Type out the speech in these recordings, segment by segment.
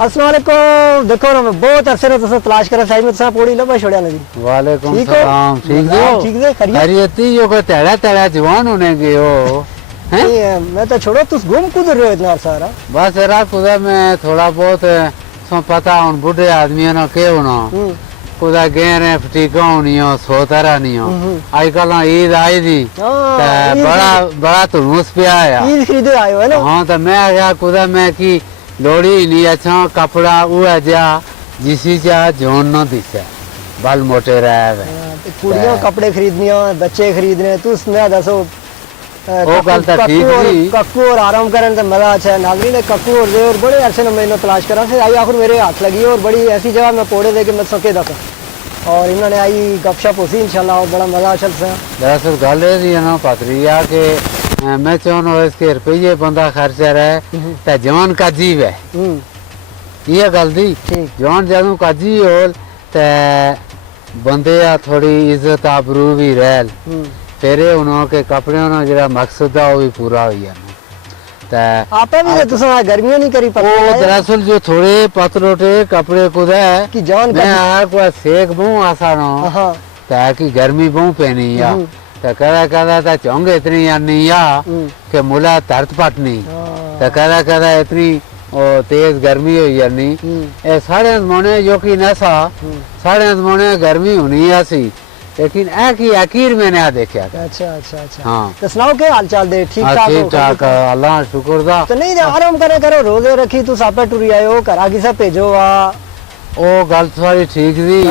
अस्सलाम वालेकुम। देखो ना बहुत अरसे ने तुसा तलाश कर साइड में तुसा पोड़ी लबा छोड़या नहीं। वालेकुम ठीक हो? सलाम। ठीक हो? ठीक है खैरियत। खैरियती यो को तेड़ा तेड़ा जवान होने गए हो हैं? नहीं, मैं तो छोड़ो तुस घूम कूद रहे हो इतना अरसा रहा। बस एरा कुदा में थोड़ा बहुत सो पता उन बुढ़े आदमियों ने के होना कुदा गए रे फटीका होनी हो सोतरा नहीं हो आजकल ईद आई थी ते बड़ा तुलमुस पे आया ईद खरीदे आए हो है ना। हाँ तो मैं आया कुदा में की लोड़ी नहीं अच्छा कपड़ा वो जा जिसी जा जोन न दिसे बाल मोटे रहे कुड़ियों कपड़े खरीदनिया बच्चे खरीदने तू मैं दसो वो गल तो ठीक थी। कक्कू और आराम करने तो मजा अच्छा है। नाज़रीन ने कक्कू और दे और बड़े अरसे में मैंने तलाश करा फिर आई आखिर मेरे हाथ लगी और बड़ी ऐसी जगह मैं पोड़े दे के मैं सके दसा और इन्होंने आई गपशप होसी इंशाल्लाह और बड़ा मजा अच्छा सा। दरअसल गल ये ना पतरिया के मैं चाहूँ इसके रुपये बंदा खर्चा रहे तो जवान का जीव है ये गल दी जवान जदों का जी हो तो बंदे थोड़ी इज्जत आबरू भी रह तेरे उन्होंने कपड़े ना जरा मकसद है वो भी पूरा हो जाए आपे भी तो तुसा गर्मियों नहीं करी पता वो दरअसल जो थोड़े पतलोटे कपड़े कुदा है कि जान मैं आ कोई सेक बहु आसानो ताकि गर्मी बहु पहनी या तो कदा कदा तो चौंगे इतनी नहीं या कि मुला तरत पटनी तो कदा कदा इतनी तेज गर्मी हो जानी ए साढ़े मोने जो कि नशा साढ़े मोने गर्मी होनी ऐसी लेकिन आखिर मैंने आ देखा। अच्छा अच्छा अच्छा हाँ तो सुनाओ क्या हाल चाल दे ठीक ठाक ठीक ठाक अल्लाह शुक्र दा तो नहीं आराम करे करो रोजे रखी तू सापे टुरी आयो घर किसे भेजो आ ओ गल सारी ठीक थी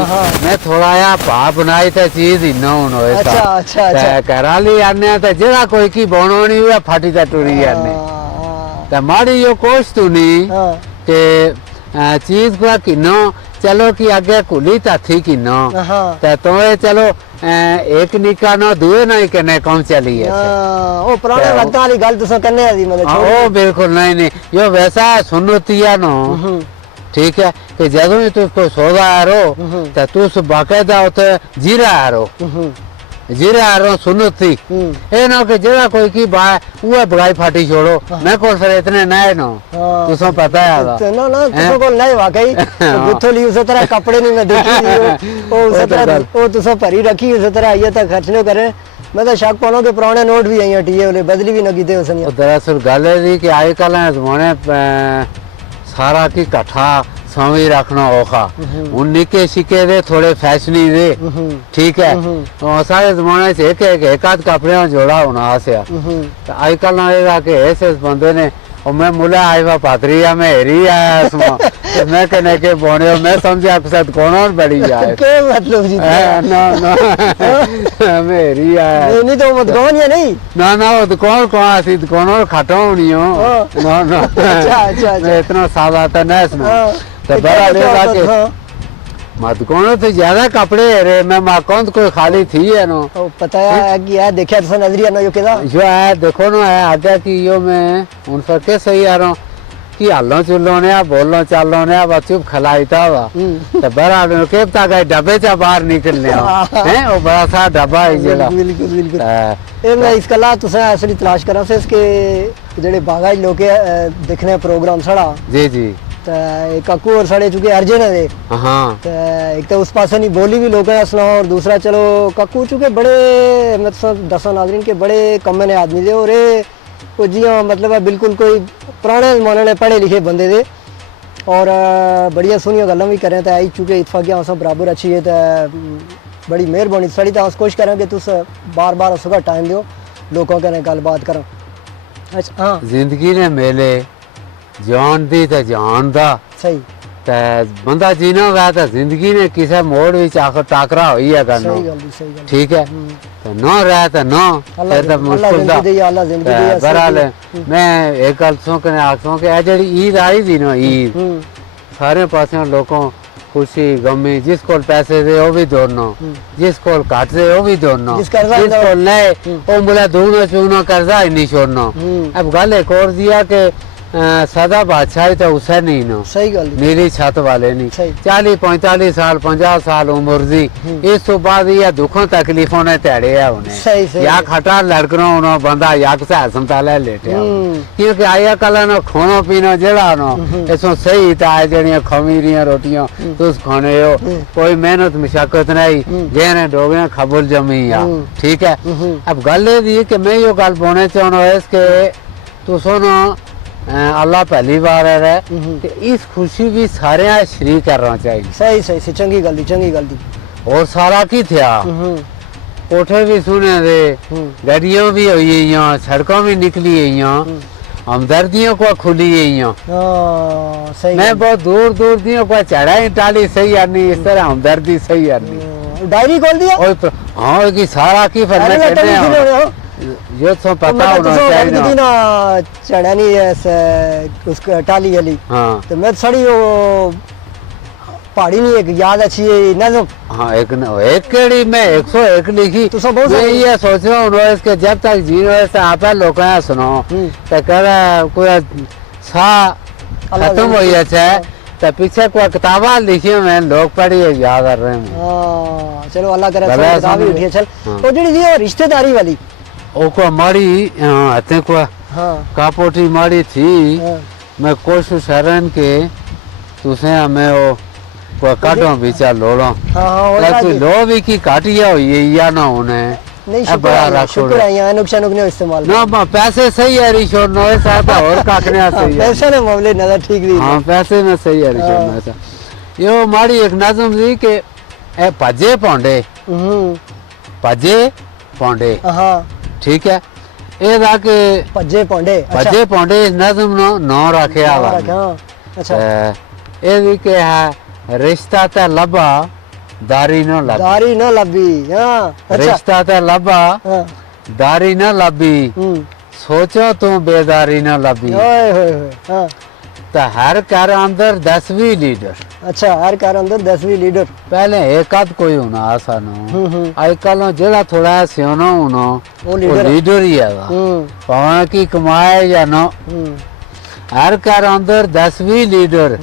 मैं थोड़ा या भाप बनाई तो चीज ही ना होनो अच्छा अच्छा अच्छा करा ली आने तो जेड़ा कोई की बनोनी हुआ फाटी ता टुरी आने तो माड़ी यो कोश तू नहीं के चीज को किनो चलो कि आगे कुली ता थी किनो तो चलो एक निका ना दुए ना कने कौन चली है ओ पुराने वक्त वाली गल तुसा कन्ने आदी मतलब ओ बिल्कुल नहीं यो वैसा सुन्नतिया नो ठीक है कि जदों तू कोई सौदा आ रो तो तू बाकायदा उते जीरा आ रो जीरा आ रो सुन्नत थी ए ना कि जरा कोई की बा वो बगाई फाटी छोड़ो मैं को सर इतने नए नो तुसो पता है ना ना तुसो को नए वाकई गुत्थो ली उस तरह कपड़े नहीं मैं देखी ओ उस तरह ओ तुसो भरी रखी उस तरह ये तक खर्च न करे मैं तो शक पानो के पुराने नोट भी आई टीए वाले बदली भी न कीते उसने दरअसल गल है कि आजकल जमाने सारा की कट्ठा समझ रखना औखा उन निके शिके दे थोड़े फैशनी दे ठीक है तो सारे जमाने से एक आध कपड़े जोड़ा होना आसिया तो आजकल ना के ऐसे बंदे ने और मैं मुला आया पात्रिया में हेरी आया तो मैं कहने के बोने मैं समझा आपके साथ कौन और बड़ी जाए के मतलब जी ना ना मैं हेरी आया नहीं तो मत कौन या नहीं ना वो तो कौन आसी कौन और खटो नहीं हो ना अच्छा मैं इतना सादा था ना इसमें तो बड़ा लेगा के मत कौन तो ज्यादा कपड़े रे मैं माकौन कोई खाली थी है नो पता है कि यार देखा तो नजरिया ना यो केदा जो है देखो ना है आगे की यो मैं उन पर के सही आ रहा हूँ कि हल्लो चुल्लो ने बोलो चालो ने अब चुप खलाई था तो बड़ा के तक डब्बे चा बाहर निकलने हैं वो बड़ा सा डब्बा है जरा बिल्कुल बिल्कुल ए मैं इसका ला तुसा असली तलाश करा से इसके जेडे बागा लोग देखने प्रोग्राम सड़ा जी जी कक्कू और सड़े चुके अर्जन है एक तो उस पास नहीं बोली भी लोग सुना और दूसरा चलो कक्कू चुके बड़े मतलब दसा नाजरीन के बड़े कम ने आदमी दे और वो जी मतलब बिल्कुल कोई पुराने जमाने ने पढ़े लिखे बंदे दे और बढ़िया सुनियो गल्लां भी करें तो आई चुके इतफाकियां सब बराबर अच्छी है तो बड़ी मेहरबानी सड़ी तो कोशिश करें कि तुस बार बार उसका टाइम दो लोगों कने गलबात करो। अच्छा हाँ जिंदगी ने मेले जान दी तो जान दा सही ते बंदा जीना हुआ तो जिंदगी ने किसी मोड़ विच आखिर टाकरा होई है करना ठीक है तो ना रहा तो ना फिर तो मुश्किल दा बहरहाल मैं एक गल सो कने आखो कि ए जेडी ईद आई दी ना ईद सारे पासों लोगों खुशी गमी जिस कोल पैसे दे वो भी दौड़ना जिस कोल घट दे वो भी दौड़ना जिस कोल नहीं वो बोला दूना चूना कर्जा ही नहीं छोड़ना अब गल एक और दिया कि सदा बादशाही तो उसे नहीं नो सही गल मेरी छत वाले नहीं सही। 40-45 साल 50 साल उम्र दी इस तो बाद ये दुखों तकलीफों ने तेड़े है उन्हें सही सही या खटा लड़करों उन्हों बंदा या से हसमताले लेटे क्योंकि आया कल नो खानो पीनो जड़ा नो इसमें सही था जड़ियां खमीरियां रोटियां तुस खाने हो कोई मेहनत मशक्कत नहीं जेने डोगरे खबुल जमी या ठीक है। अब गल ये दी कि मैं यो गल बोलना चाहना है इसके तो सुनो अल्लाह पहली बार है कि इस खुशी भी सारे शरीक करना चाहिए। सही सही से चंगी गल दी और सारा की थिया कोठे भी सुने दे गाड़ियों भी हुई हैं सड़कों भी निकली हैं हमदर्दियों को खुली हैं सही मैं बहुत दूर दूर दियों को चढ़ाई टाली सही आनी इस तरह हमदर्दी सही आनी डायरी खोल दिया और हाँ कि सारा की फरमाए कहते हैं ये तो पता होना चाहिए ना चढ़ा नहीं है उसका टाली वाली हाँ तो मैं थोड़ी वो पहाड़ी नहीं एक याद अच्छी है नज़म हाँ एक केड़ी में 101 लिखी तो सब बहुत मैं ये सोच रहा हूँ इसके जब तक जीनो है आप लोग सुनो तो कह कोई सा खत्म हो जाता है तो पीछे कोई किताबा लिखी मैं लोग पढ़ी याद कर रहे हैं। चलो अल्लाह करे किताब ही उठी चल वो जी दी रिश्तेदारी वाली ओको माड़ी हते को कापोटी माड़ी थी मैं कोशिश करन के तुसे हमें वो को काटो बिचा लोड़ो हां कोई लो भी की काटिया हुई है या ना होने नहीं शुक्र है यहाँ नुकसान नहीं इस्तेमाल ना पैसे सही है रिशोर नो साथ और काटने सही है पैसे ने मामले नजर ठीक दी हां पैसे में सही है रिशोर नो ऐसा यो माड़ी एक नज़म थी के ए भजे पौंडे हां ठीक है ए जाके भजे पौंडे नज़म नो नो रखे आवा अच्छा ए भी के है रिश्ता ते लबा दारी न लबी हां रिश्ता ते लबा दारी न लबी सोचो तू बेदारी न लबी ओए होए हां तो हर घर अंदर 10वीं लीडर अच्छा हर घर अंदर 10वीं लीडर पहले एक आध कोई होना आसानो आजकल जेड़ा थोड़ा सियानो होनो वो लीडर ही है पावे की कमाए या नो हर घर अंदर 10वीं लीडर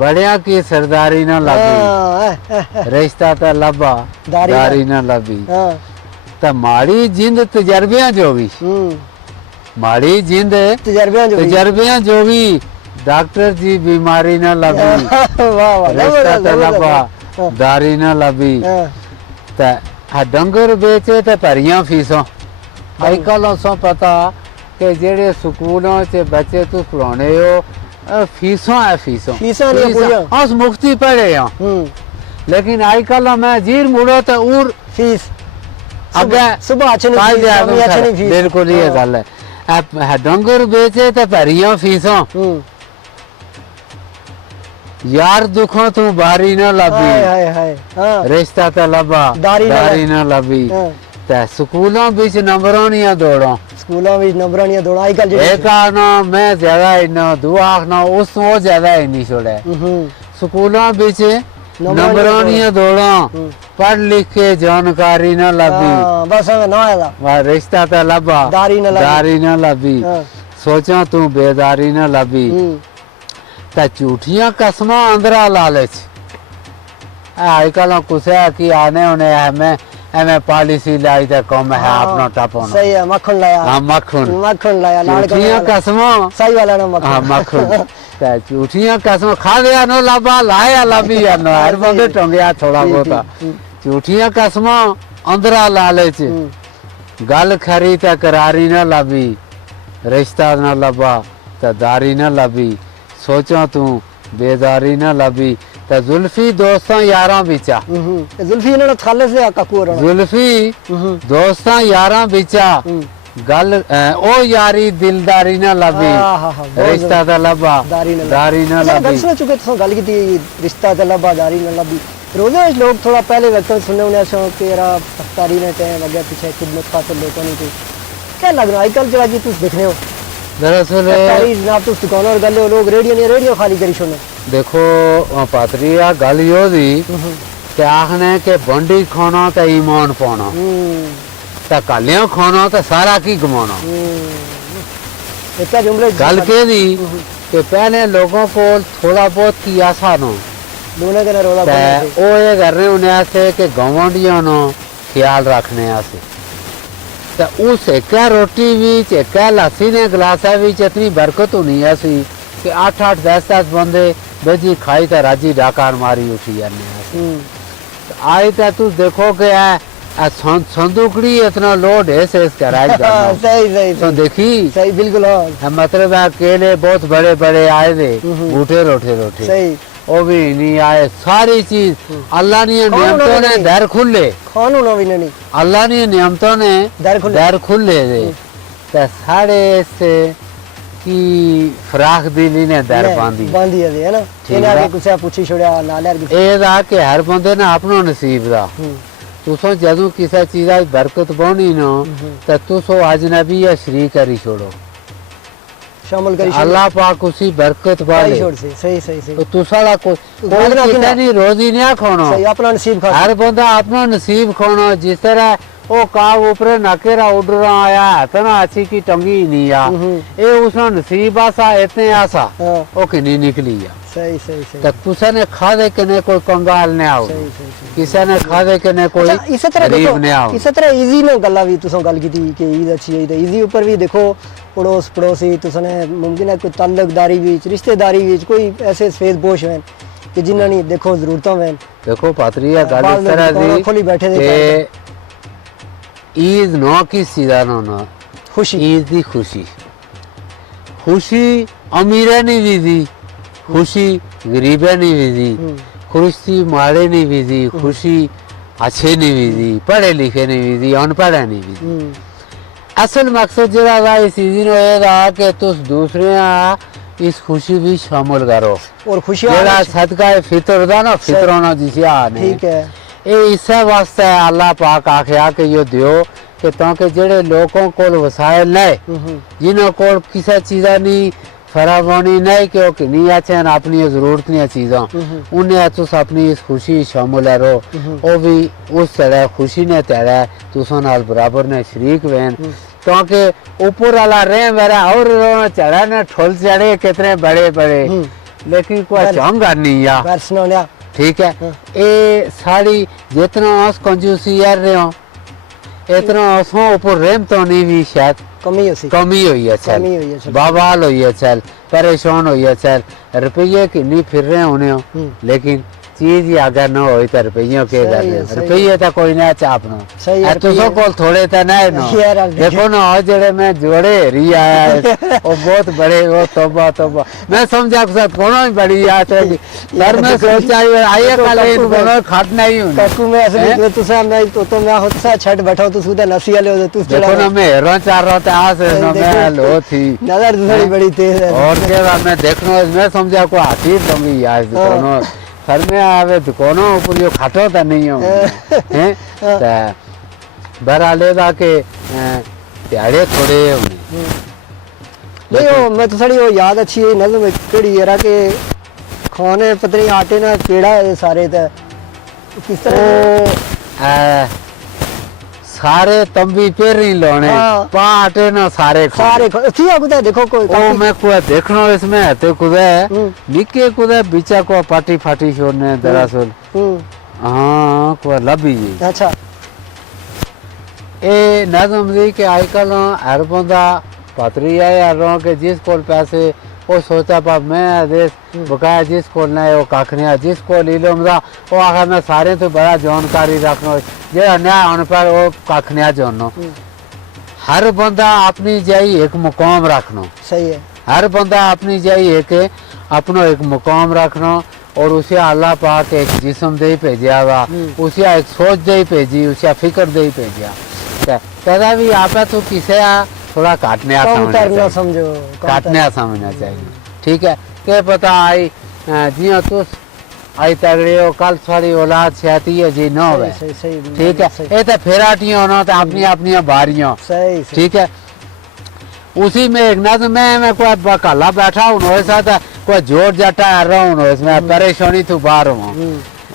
बड़िया की सरदारी न लबी रिश्ता तो लबा दारी न लबी तो माड़ी जिंद तजर्बियां जो भी माड़ी जिंद तजर्बियां जो भी डॉक्टर जी बीमारी न लबी रिश्ता तो लबा दारी न लबी तो डंगर बेचे तो भरियां फीसों आजकल सो पता कि जेड़े स्कूलों च बच्चे तू पढ़ाने हो फीसों है फीसों मुफ्ती पढ़े हैं लेकिन आजकल मैं जीर मुड़ो तो उर फीस अगे सुबह बिल्कुल ये गल है डंगर बेचे तो भरियां फीसों यार दुखों तू बारी न लबी रिश्ता तो लबा दारी न लबी ते स्कूलों बिच नंबरानियां दौड़ो आजकल एक आना मैं ज्यादा इन्ना दुआ आखना उस वो ज्यादा इन्नी छोड़े स्कूलों बिच नंबरानियां दौड़ो पढ़ लिख के जानकारी न लबी बस ना रिश्ता तो लबा दारी न लबी सोचा तू बेदारी न लबी ते झूठियां कसमां अंदरा लालच आजकल कुछ है कि आने होने हमें एमे पॉलिसी लाई ते कम है अपना टपना सही है मक्खन लाया हां मक्खन लाया झूठियां कसमां सही वाला ना मक्खन हां मक्खन ते झूठियां कसमां खा दिया नो लबा लाया लबी या नो हर बंदे टंगया थोड़ा बहुत झूठियां कसमां अंदरा लालच गल खरी ते करारी न लबी रिश्ता न लबा ते दारी न लबी सोचा तू बेदारी न लबी ते जुल्फी दोस्तां यारां बिचा जुल्फी ने खालिस दे काकूर जुल्फी दोस्तां यारां बिचा गल ओ यारी दिलदारी न लबी रिश्ता ते लबा दारी न लबी सुन चुके तो गल की रिश्ता ते लबा दारी न लबी रोजे लोग थोड़ा पहले वक्त सुनने उन्हें सो तेरा अफ्तारी ने टाइम वगैरह पीछे खिदमत खातिर लोगों ने क्या लग रहा आजकल जो आज तुम देखने हो दरअसल जनाब तुम दुकानों और गले लोग रेडियो खाली करी सुनो देखो पात्रिया गल यो दी कि आखने के बंडी खाना ते ईमान पाना ते कालियां खाना ते सारा की गमाना एक क्या जुमले गल के दी कि पहले लोगों को थोड़ा बहुत किया सानो दोनों के रोला ते ओ ये कर रहे उन्हें से कि गवांडियों नो ख्याल रखने आसे ते उस एक रोटी विच एक लस्सी ने गिलासा विच इतनी बरकत होनी है सी कि 8-8 10-10 बंदे बेजी खाई ते राजी डाकार मारी उठी जाने आई ते तू देखो कि संदूकड़ी इतना लोड है से इसका राज करना सही सही तो देखी सही बिल्कुल मतलब है केले बहुत बड़े बड़े आए थे बूटे रोटे रोटे सही वो भी नहीं आए सारी चीज अल्लाह ने नियमतों ने दर खुले खानू ना भी नहीं अल्लाह ने नियमतों ने दर खुले थे ते साढ़े से की फराख दिली ने दर बांधी है ना इना के कुछ पूछी छोड़या ना यार ए दा के हर बंदे ने अपनो नसीब दा तुसो जदों किसी चीज बरकत बोनी नो ते तुसो अजनबी या शरीक करी छोड़ो शामिल करी अल्लाह पाक उसी बरकत वाले छोड़ से सही सही सही तो तुसाला कोई किसी नहीं रोजी नहीं खानो सही अपना नसीब खा हर बंदा अपना नसीब खानो जिस तरह वो काव ऊपर नकेरा उड़ रहा आया इतना अच्छी की टंगी नहीं आ ये उसना नसीब आसा इतने आसा वो किनी निकली आ सही सही सही तो किसी ने खा दे के ने कोई कंगाल ने आओ किसी ने खा दे के ने कोई गरीब ने आओ इस तरह इजी ने गल्ला भी तुसों गल की थी कि ईद अच्छी है तो इजी ऊपर भी देखो पड़ोस पड़ोसी तुसने मुमकिन है कोई ताल्लुकदारी बीच रिश्तेदारी बीच कोई ऐसे सफेद पोश हैं कि जिन्होंने नहीं देखो जरूरतों में देखो पात्रिया गल इस तरह दी खोली बैठे थे ईद नो की सीधा नो ना खुशी ईद दी खुशी खुशी अमीरे नहीं दी खुशी गरीबे नहीं दी खुशी माड़े नहीं दी खुशी अच्छे नहीं दी पढ़े लिखे नहीं दी अनपढ़ नहीं दी असल मकसद जरा इस सीजन होएगा कि तुस दूसरे इस खुशी भी शामिल करो और खुशी जरा सदका फितर दा ना फितरों ना जिसे आने ठीक है ये इस वास्ते अल्लाह पाक आख्या कि यो दियो कि ताकि जेड़े लोगों को वसाइल नहीं जिन्हों को किसी चीज़ा नहीं फरावानी नहीं कि वो नहीं अच्छे अपनी जरूरत नहीं चीज़ा उन्हें तुस अपनी इस खुशी शामिल रहो वो भी उस तरह खुशी ने तेरा तुसों नाल बराबर ने शरीक वेन ताकि ऊपर वाला रहे मेरा और चढ़ा ने ठोल चढ़े कितने बड़े बड़े लेकिन कोई चंगा नहीं या ठीक है ये साड़ी जितना अस कंजूसी यार रहे हो इतना असों ऊपर रेम तो नहीं भी शायद कमी हुई है चल बाबाल हुई है चल परेशान हुई है चल रुपये की नहीं फिर रहे होने हो लेकिन चीज ही अगर न हो तो रुपये के रुपये तो कोई ना चापनो तुसो को थोड़े तो नहीं नो देखो ना आज जड़े मैं जोड़े री आया है वो बहुत बड़े वो तोबा तोबा मैं समझा के साथ कोनो ही बड़ी याद है पर मैं सोचा आइए कल इन दोनों खाटना ही हूं काकू मैं ऐसे तुसा मैं तो मैं होता छट बैठा तो सुदा नसिया ले तू देखो ना मैं हेरो चार रोते आस ना मैं लो थी नजर थोड़ी बड़ी तेज है और क्या मैं देखनो मैं समझा को हाथी लंबी याद दोनों घर में आवे दुकानों ऊपर जो खाटो तो नहीं हो हैं बहरहाल दा के त्याड़े थोड़े नहीं हो मैं तो थोड़ी वो याद अच्छी है नज़म केड़ी era के खाने पतली आटे ना पेड़ा है सारे तो किस तरह सारे तंबी पे नहीं लोने पाटे ना सारे थी कुदा देखो कोई ओ मैं कोई देखनो इसमें तो कुदा निके कुदा बिचा को पाटी फाटी छोड़ने दरअसल हां कोई लबी जी अच्छा ए नज़म दी के आजकल हर बंदा पात्री है यार के जिस कोल पैसे वो सोचा पा मैं देश बकाया जिस कोल ना वो काखने जिस कोल इलम दा वो आखा मैं सारे तो बड़ा जानकारी रखनो जे अन्या अनपढ़ वो काखने जानो हर बंदा अपनी जाई एक मुकाम रखनो सही है हर बंदा अपनी जाई एक अपनो एक मुकाम रखनो और उसे अल्लाह पाक एक जिस्म दे भेजा वा उसे एक सोच दे भेजी उसे फिक्र दे भेजा कदा भी आपा तो किसे थोड़ा काटने समझो काटने समझना चाहिए ठीक है क्या पता आई जी तू आई तगड़े हो कल सारी औलाद छाती है जी न हो ठीक है ये तो फेराटियां होना तो अपनी अपनी बारियां ठीक है उसी में एक नज़म में कोई बकाला बैठा हूँ ऐसा था कोई जोर जटा रहा हूँ इसमें परेशानी तो बाहर हूँ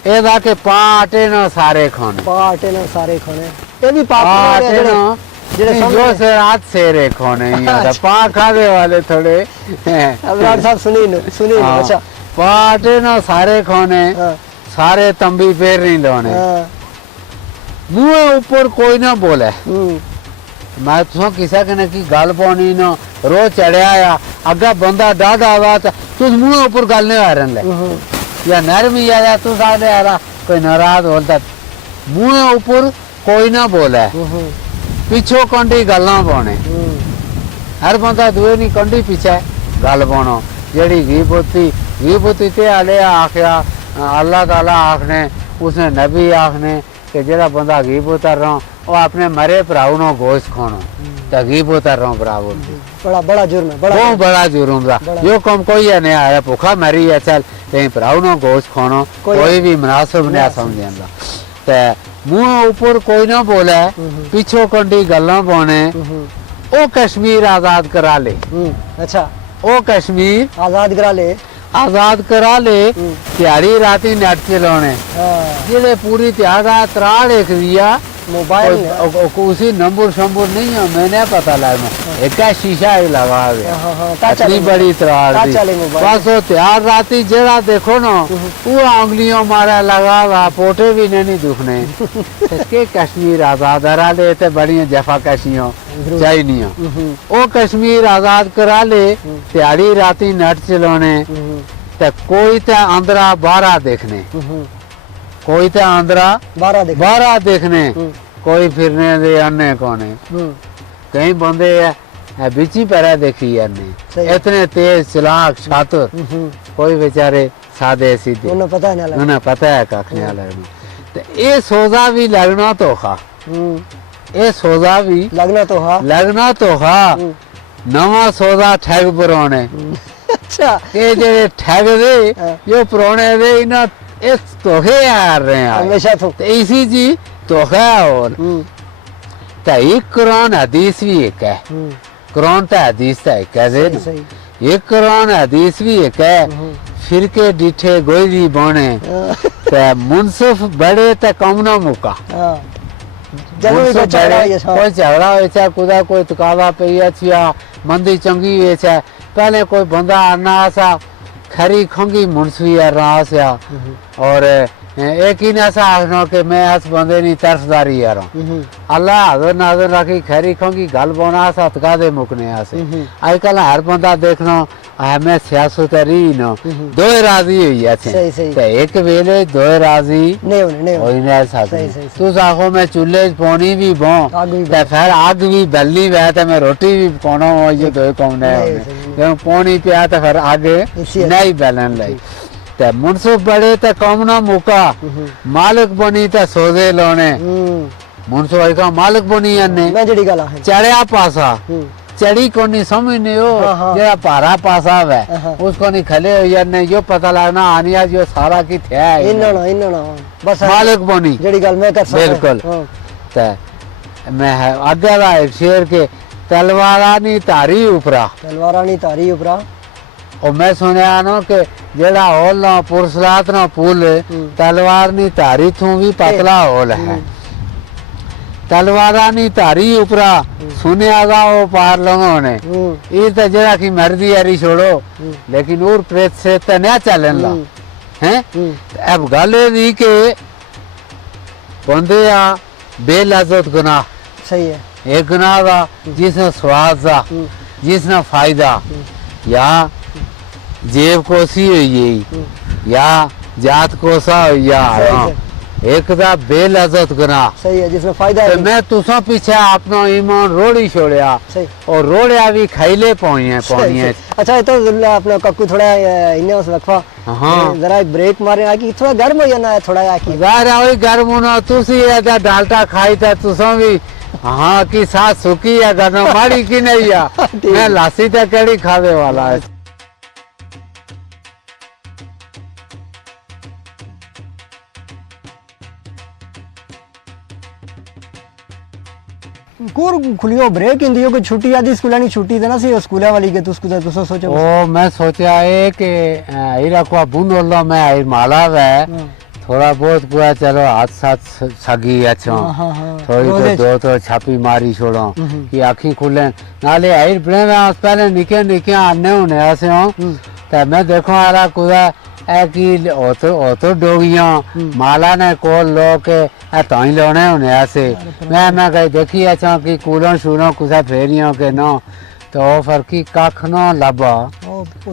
ये जाके पाटे न सारे खाने पाटे न सारे खाने ये भी पाटे न जेड़े जो से रात से रे खोने या पा खाने वाले थोड़े अबरार साहब सुनी अच्छा पाटे ना सारे खोने सारे तंबी पैर नहीं लोने मुंह ऊपर कोई ना बोले मैं तुम किसा कने की गल पानी ना रोज चढ़िया या अगर बंदा डाढ़ा आवा तू मुंह ऊपर गल नहीं आ रहा या नरमी आया तू साढ़े आ रहा कोई नाराज बोलता मुंह ऊपर कोई ना बोले पिछो कंडी गल्ला पाने हर बंदा दुए नी कंडी पीछे गल पानो जेड़ी गीबती ते आले आख्या अल्लाह ताला आखने उसने नबी आखने कि जेड़ा बंदा गीबत कर रहा वो अपने मरे भराऊ नो गोश्त खानो ते गीबत कर रहा भराऊ बड़ा जुर्म है बड़ा जुर्म दा यो कम कोई है नहीं आया भूखा मरी है चल ते भराऊ नो गोश्त खानो कोई भी मुनासिब नहीं समझेंदा ते मुंह ऊपर कोई ना बोले पिछो कंडी गल्ला पाने ओ कश्मीर आजाद करा ले अच्छा ओ कश्मीर आजाद करा ले त्याड़ी राती नेट चलाने जेड़े पूरी त्याड़ा त्राड़ एक दिया मोबाइल उसी नंबर शंबर नहीं है मैंने पता लगा एक शीशा ही लगा गया इतनी बड़ी त्राड़ बस वो त्यार राती जेड़ा देखो ना वो उंगलियों मारा लगा हुआ पोटे भी नहीं दुखने इसके कश्मीर आजाद करा ले ते बड़ी जफा कशियों चाहिए ओ कश्मीर आजाद करा ले त्याड़ी राती नेट चलाने ते कोई ते अंदरा बाहरा देखने कोई तो आंध्रा बारह देखने कोई फिरने दे अन्ने कोने कई बंदे बिची पैरा देखी अन्ने इतने तेज चलाक शातिर कोई बेचारे सादे सीधे उन्हें पता है काखने वाले तो ये सोजा भी लगना तो खा ये सोजा भी लगना तो खा नवा सोजा ठग पुराने अच्छा ये जेड़े ठग दे जो पुराने दे इना इस तोहे आ रहे हैं हमेशा तो इसी जी तोहे और एक कुरान हदीस भी एक है कुरान तो हदीस है कैसे ये कुरान हदीस भी एक है फिर के डिठे गोई बने ते मुनसिफ बड़े ते कम ना मुका कोई झगड़ा हो कुदा कोई तकावा पे या मंदी चंगी है पहले कोई बंदा आना सा खरी खंगी मुंसवी रहा से और एक ही ऐसा आखना कि मैं इस बंदे नी तरफदारी आ रहा अल्लाह हाज़िर नाज़िर रखी खरी खंगी गल बोना सा तका दे मुकने आसे आजकल हर बंदा देखना हमें सियासत रही न दो राजी हुई है एक वेले दो राजी नहीं सकते तू आखो मैं चूल्हे पानी भी बो फिर आग भी बलनी वे तो मैं रोटी भी पकाना हो ये दो कम नहीं पानी पिया तो फिर आगे नहीं बलन लाई ते मुनसिफ बड़े ते कम ना मुका मालिक बनी ते सोजे लोने मुनसिफ का मालिक बनी अन्ने चढ़िया पासा चढ़ी को नहीं समझने हो जरा पारा पासा है उसको नहीं खले हो या नहीं यो पता लगना आनिया जो सारा की थे बस मालिक बनी बिल्कुल मैं आगे का एक शेर के तलवारानी तारी उपरा और मैं सुनया ना कि जेड़ा होल ना पुरसलात ना पुल तलवार नी तारी थू भी पतला होल है तलवारा नी तारी उपरा सुने आगा वो पार लोगों ने ये तो जरा की मर्जी यारी छोड़ो लेकिन और प्रेत से तो नहीं चलन ला हैं अब गाले दी के बंदे आ बेलज़्ज़त गुनाह सही है एक गुनाह का जिसने स्वाद था जिसने फायदा या जेब कोसी हुई या जात कोसा या एक दा बेलज़्ज़त गुनाह सही है जिसमें फायदा है मैं तुसा पीछे अपना ईमान रोड़ी छोड़या और रोड़या भी खाइले पानी है अच्छा तो अपना कक्कू थोड़ा इन्हें उस वक्फा हाँ जरा एक ब्रेक मारे आकी थोड़ा गर्म हो जाना है थोड़ा आकी वही गर्म होना तुसी ऐसा डालटा खाई था तुसा भी हाँ की साथ सुखी है गरम मारी की नहीं है मैं लासी तक कड़ी खावे वाला है कोर खुलियो ब्रेक इंदियो को छुट्टी आदि स्कूल नहीं छुट्टी देना सी स्कूल वाली के तू स्कूल तो सोचो ओ मैं सोचा है कि इरा को बुन वाला मैं आई माला है थोड़ा बहुत पूरा चलो हाथ साथ सगी अच्छा थोड़ी तो 2 छापी मारी छोड़ो कि आखी खुले नाले आई बने में पहले निके निके आने होने ऐसे हो तो मैं देखो आ रहा कुदा ए कि ओ तो डोगियां माला ने कोल लो के ए ताई लोने होने ऐसे मैं कहीं देखी अच्छा कि कूलों शूलों कुछ फेरियों के नो तो फर्की कख ना लबा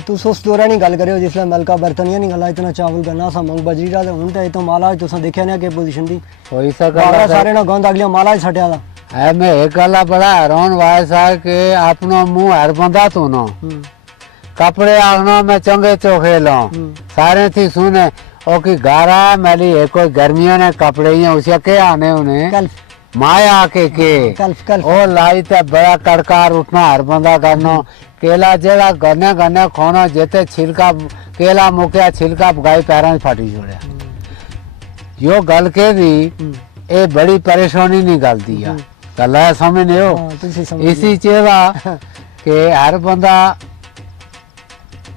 तू उस दौरान ही गल करियो जिसले मलका बर्तनिया नहीं गला इतना चावल करना सा मंग बजरी दा हुन ते तो माला तुसा देखया ना के पोजीशन दी कोई सा गला सारे ना गंद अगलिया माला ही छटया दा है मैं एक गला बड़ा हैरान वाय सा के अपनो मुंह हर बंदा तू नो कपड़े आगनो में चंगे चोखे लो सारे थी सुने ओ की गारा मैली एक कोई गर्मियों ने कपड़े ही उसे के आने उन्हें माया के ओ लाई ते बड़ा कड़कार उठना हर बंदा करनो केला जेड़ा गने गने खोनो जेते छिलका केला मुकया छिलका गाय पैरों फाटी छोड़या यो गल के दी ए बड़ी परेशानी नहीं गल दिया गल है समझ नहीं हो इसी चेवा के हर बंदा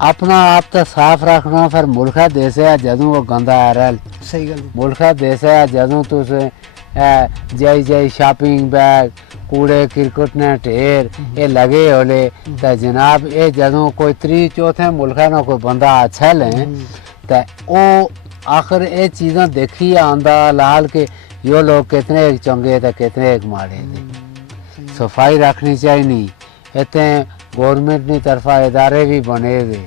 अपना आप तो साफ रखना फिर मुल्खा देश है जदों वो गंदा आ रहा सही गल मुल्खा देश है जदों तुस जय शॉपिंग बैग कूड़े किरकुट ने ढेर ये लगे होले तो जनाब ये जदों कोई 3-4 मुल्का ना कोई बंदा अच्छा ले तो वो आखिर ये चीज़ें देखी आंदा लाल के यो लोग कितने एक चंगे थे कितने एक माड़े थे सफाई रखनी चाहिए इतने गवर्नमेंट की तरफा इदारे भी बने थे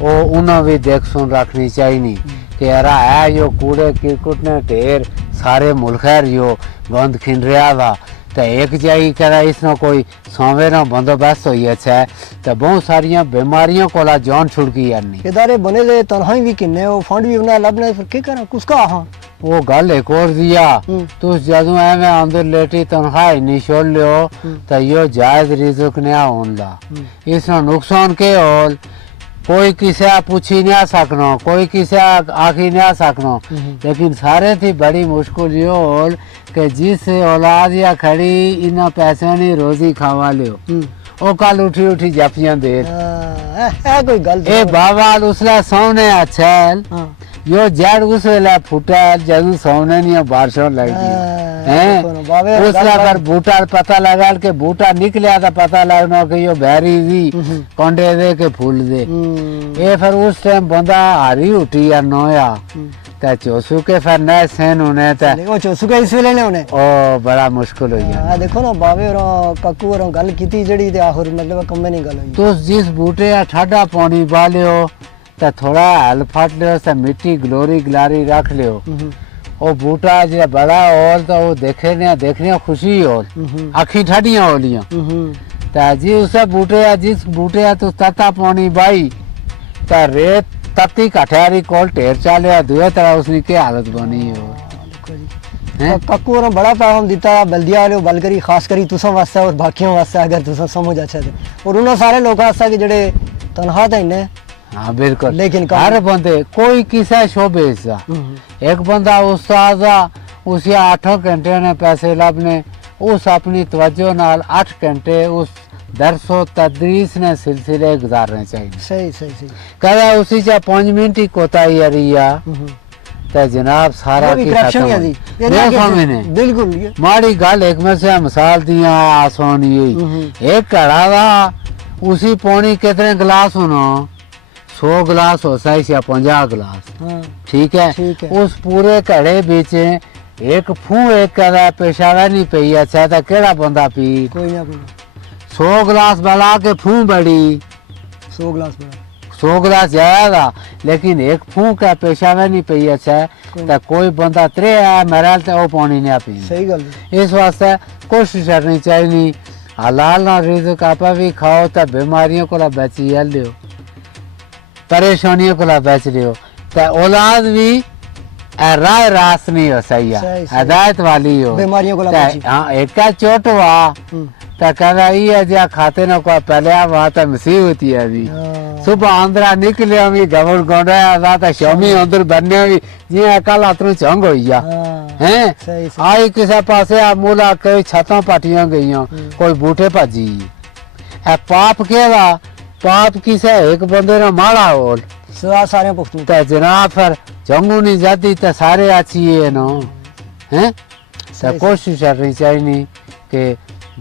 वो उन्हें भी देख सुन रखनी चाहिए कि यारा है यो कूड़े किरकुट ने ढेर सारे मुल्खैर यो गंद खिन रहा था तो एक जाई करा इसने कोई सौवे ना बंदोबस्त हुई अच्छा है तो बहुत सारिया बीमारियों को जान छुड़की यानी इदारे बने दे तनहाई भी किन्ने वो फंड भी उन्हें लबने फिर क्या करा कुछ का हाँ वो गल एक और दिया तू जदों मैं अंदर लेटी तनख्वाह नहीं छोड़ लियो तो यो जायज रिजुक नहीं होना इसने नुकसान के होल कोई किसे पूछी नहीं सकनो कोई किसे आखी नहीं सकनो लेकिन सारे थी बड़ी मुश्किल यो होल कि जिस औलाद या खड़ी इन पैसे नहीं रोजी खावा लियो ओ कल उठी उठी जपियां दे कोई गल ए बाबा उसला सोने अच्छा यो जड़ उस वेला फूटा जदू सोने नहीं बारिशों लग हैं उसला कर बूटा पता लगा के बूटा निकलिया था पता लगना कि यो बैरी दी कोंडे दे के फूल दे ये फिर उस टाइम बंदा हारी उठी या नोया ता चोसू के फिर नए सेन होने ता वो चोसू के इस वेले ने होने ओ बड़ा मुश्किल हो गया देखो ना बावे और कक्कू और गल कीती जड़ी ते आखिर मतलब कम्मे नहीं गल हुई तो जिस बूटे या ठाडा पानी बालियो तो थोड़ा हल फट लियो से मिट्टी ग्लोरी गिलारी रख लियो वो बूटा जो बड़ा होल तो वो देखने खुशी होल आखी ठाडियां होलियां तो जी उसे बूटे या जिस बूटे या तो तता पानी बाई तो रेत तती कठियारी कोल ढेर चालिया दुए तरह उसकी क्या हालत बनी हो कक्कू और बड़ा पैगाम दिता बल्दिया वाले बल करी खास करी तुसा वास्ते और बाकियों वास्ते अगर तुसा समझ अच्छा थे और उन्होंने सारे लोग वास्ते कि जड़े तनख्वाह देने हाँ बिल्कुल लेकिन हर बंदे कोई किसा शोबे एक बंदा उस्ताद उसे 8 घंटे ने पैसे लाभने उस अपनी तवज्जो नाल 8 घंटे उस दरसो तदरीस ने सिलसिले गुजारने चाहिए सही सही सही कदा उसी चा 5 मिनट ही कोताही अरिया तो जनाब सारा की खत्म बिल्कुल माड़ी गल एक में से मिसाल दिया आसान यही एक कड़ा उसी पौनी कितने गिलास होना 100 गिलास हो सही या 50 गिलास ठीक है उस पूरे घड़े बीच एक फू एक कदा पेशावा नहीं पी अच्छा तो केड़ा बंदा पी कोई ना 100 गिलास बला के फू बड़ी 100 गिलास ज्यादा लेकिन एक फू का पेशावा नहीं पी अच्छा तो कोई बंदा त्रे है मेरा तो वो पानी नहीं पी सही गल इस वास्ते कोशिश करनी चाहिए हलाल ना रिज़्क़ आप भी खाओ तो बीमारियों को बची लियो परेशानियों को बच लियो तो औलाद भी राय रास नहीं हो सही है हदायत वाली हो बीमारियों को हाँ एक चोट हुआ तो कहना ये जा खाते ना को पहले वहाँ तो मुसीबत है अभी सुबह अंदर निकले अभी गवड़ गोंडा तो शामी अंदर बनने भी जी कल अतरू चंग हो गया हैं आई किसी पासे आ मूला कई छतों पाटियां गई कोई बूटे भजी पाप केवा पाप किसे एक बंदे ने माड़ा होल सारे पुख्तू ते जनाब फिर चंगू नहीं जाती तो सारे अच्छी है नो हैं तो कोशिश करनी चाहिए कि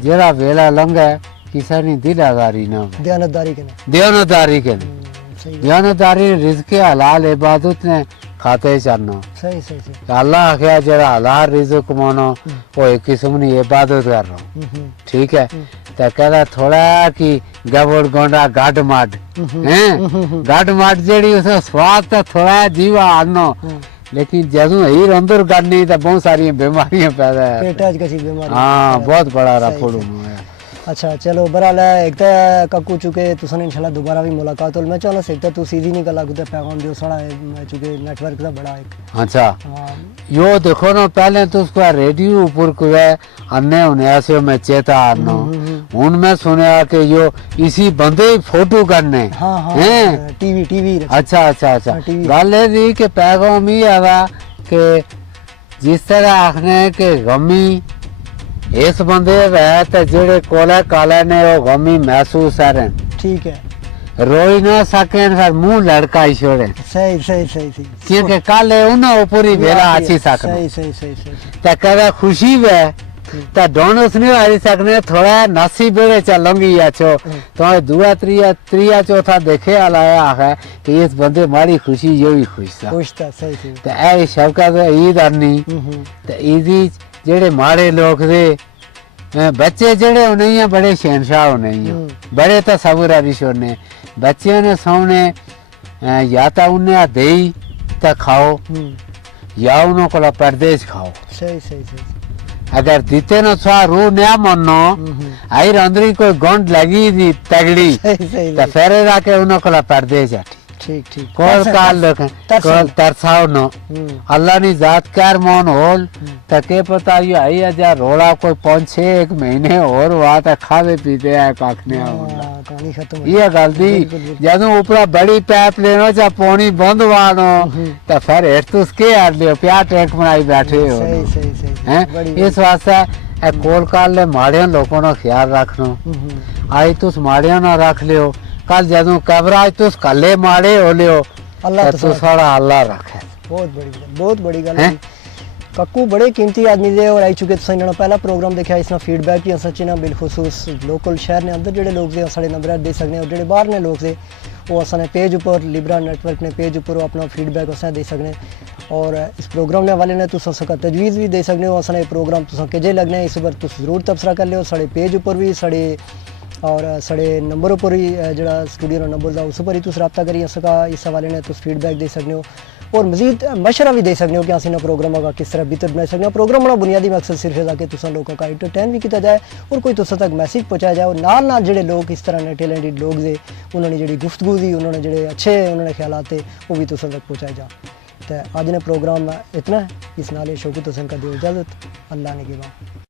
जरा वेला लंघे किसी की दिलादारी ना हो दयानतदारी के दयानतदारी के दयानतदारी रिज़्क़ हलाल इबादत ने खाते चलना सही सही सही अल्लाह आख्या जरा हलाल रिज़्क़ कमाना वो एक किस्म की इबादत कर रहा ठीक है तो कहता थोड़ा कि गबड़ गोंडा गाड माड हैं गाड माड जेड़ी उसका स्वाद तो थोड़ा जीवा आनो लेकिन जदू ही अंदर करनी तो बहुत सारी बीमारियां पैदा है पेटा च किसी बीमारी हाँ बहुत बड़ा रफड़ है अच्छा चलो बहरहाल एक तो काकू चुके तुसन इंशाल्लाह दोबारा भी मुलाकात हो मैं चाहना सकता तू सीधी नहीं गला कुछ पैगाम दियो साड़ा चुके नेटवर्क का बड़ा एक अच्छा यो देखो ना पहले तो उसका रेडियो ऊपर को है अन्य उन्यासी में चेता आना उनमें सुना कि यो इसी बंदे फोटो करने हैं टीवी अच्छा अच्छा अच्छा गल ये कि पैगाम ही आवा कि जिस तरह आखने के गमी इस बंदे वह तो जेड़े कोले काले ने वो गमी महसूस है ठीक है रोई ना सके फिर मुंह लड़का ही छोड़े सही सही सही सही क्योंकि काले उन्हें पूरी बेला अच्छी सकते सही सही सही सही तो कदा खुशी वे तो डोनस नहीं आ सकने थोड़ा नसी बेड़े चलूंगी अच्छो तो दुआ त्रिया चौथा देखे आया है कि इस बंदे मारी खुशी यो भी खुश था सही सही तो ऐ शौकत ईद आनी तो ईदी जेड़े माड़े लोग दे बच्चे जेड़े नहीं है बड़े शहनशाह नहीं है बड़े तो सबूर ने बच्चे ने सामने या तो उन्हें दे तो खाओ या उन्हों को परदेश खाओ सही सही सही अगर दीते न स्वा रू नया मनो आई अंदरी कोई गंड लगी थी तगड़ी तो फेरे राके उन्हों को परदेश आठी ठीक ठीक कोल काल लोग कोल तरसाओ नो अल्लाह नी जात कर मोन होल तके पता ये आई अजा रोड़ा कोई 5-6 महीने और हुआ तो खावे पीते है काखने कहानी खत्म ये गलती जदों ऊपर बड़ी पैप लेनो चा पानी बंद वानो तो फिर हेठ तो उसके यार लियो प्या टैंक बनाई बैठे हो सही सही सही हैं इस वास्ते कोल काल ले माड़िया लोगों ने ख्याल रखनो आई तुस माड़िया ना रख लियो कल जदों कबरा तुस कले माड़े हो लियो अल्लाह तो सारा अल्लाह रखे बहुत बड़ी गल है काकू बड़े कीमती आदमी दे और आई चुके तुसें इन्होंने पहला प्रोग्राम देखा इसना फीडबैक की सच्ची ना बिलखुसूस लोकल शहर ने अंदर जेडे लोग से साढ़े नंबर दे सकने और जेडे बाहर ने लोग से वो असाने पेज ऊपर लिब्रा नेटवर्क ने पेज ऊपर अपना फीडबैक असा दे सकने और इस प्रोग्राम ने वाले ने तुस का तजवीज़ भी दे सकने हो असाने प्रोग्राम तुस किजे लगने इस पर तुस जरूर तबसरा कर लियो साढ़े पेज ऊपर भी साढ़े और साढ़े नंबर उपर ही जरा स्टूडियो नंबर था उस पर ही तुस रब्ता करी सका इस हवाले ने तुस फीडबैक दे सकने हो और मजीद मशवरा भी दे सकते हो कि असीं ना प्रोग्राम का किस तरह बेहतर बनाई सकते हो प्रोग्राम का बुनियादी मकसद सिर्फ है कि तुसां लोगों का इंटरटेन भी किया जाए और कोई तुसां तक मैसेज पहुँचाया जाए और नाल जेडे लोग इस तरह ने टैलेंटेड लोग थे उन्होंने जी गुफ्तगू दी उन्होंने जोड़े अच्छे उन्होंने ख्याल थे वो भी तुसां तक पहुँचाए जाए तो अज ने प्रोग्राम इतना इस नाले शौकत हुसैन का दो इजाज़त अल्लाह ने गिवा।